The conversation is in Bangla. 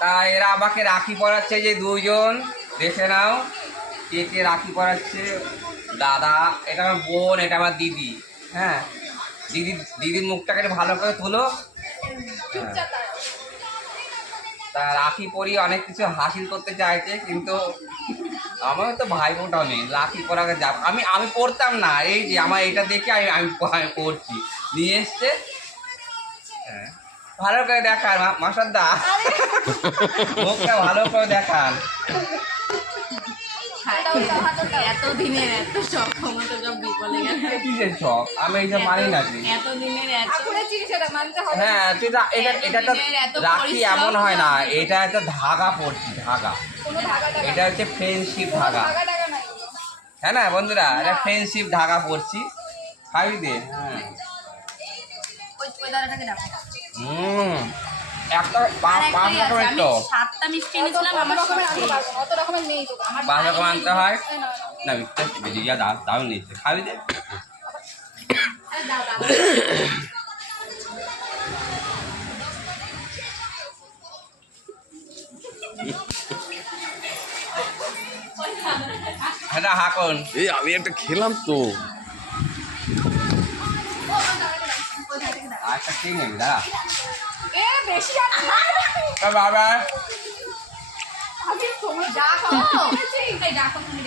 তা এরা আমাকে রাখি পরাচ্ছে, যে দুজন দেখে নাও কে কে রাখি পরাচ্ছে। দাদা, এটা আমার বোন, এটা আমার দিদি। হ্যাঁ, দিদির মুখটাকে একটু ভালো করে তুলো। তা রাখি পরিয়ে অনেক কিছু হাসিল করতে চাইছে, কিন্তু আমার তো ভাই বোনটাও নেই, রাখি পরাকে যাব আমি পড়তাম না, এই যে আমার এটা দেখে আমি পড়ছি, নিয়ে এসছে। হ্যাঁ, ভালো করে দেখান মাস্টারদা, মুখটা ভালো করে দেখান। এতদিনের এত শখ ক্ষমতা সব বিকলে গেল। কিসের শখ? আমি এইসব মানি নাকি? এতদিনের এত হ্যাঁ, তুই এটা তো রাখি এমন হয় না, এটা একটা ধাগা পড়ছি, ধাগা। এটা হচ্ছে ফ্রেন্ডশিপ ধাগা। হ্যাঁ না বন্ধুরা, এটা ফ্রেন্ডশিপ ধাগা পড়ছি। খাবি দে। হ্যাঁ, একটা 5 রকমের তো 7টা মিষ্টি এনেছিলাম, আমার অত রকমের নেই তো। 5 রকম আনতে হয় না, মিষ্টি বেরিয়ে দারুণ নিচ্ছে, খাবি দে। হ্যাঁ হাকন, এই আমি একটা খেলাম তো। আচ্ছা ঠিক নেবি দাঁড়া। এ বেশি বাবা আমি তোমরা যা খাও এই দেখো তুমি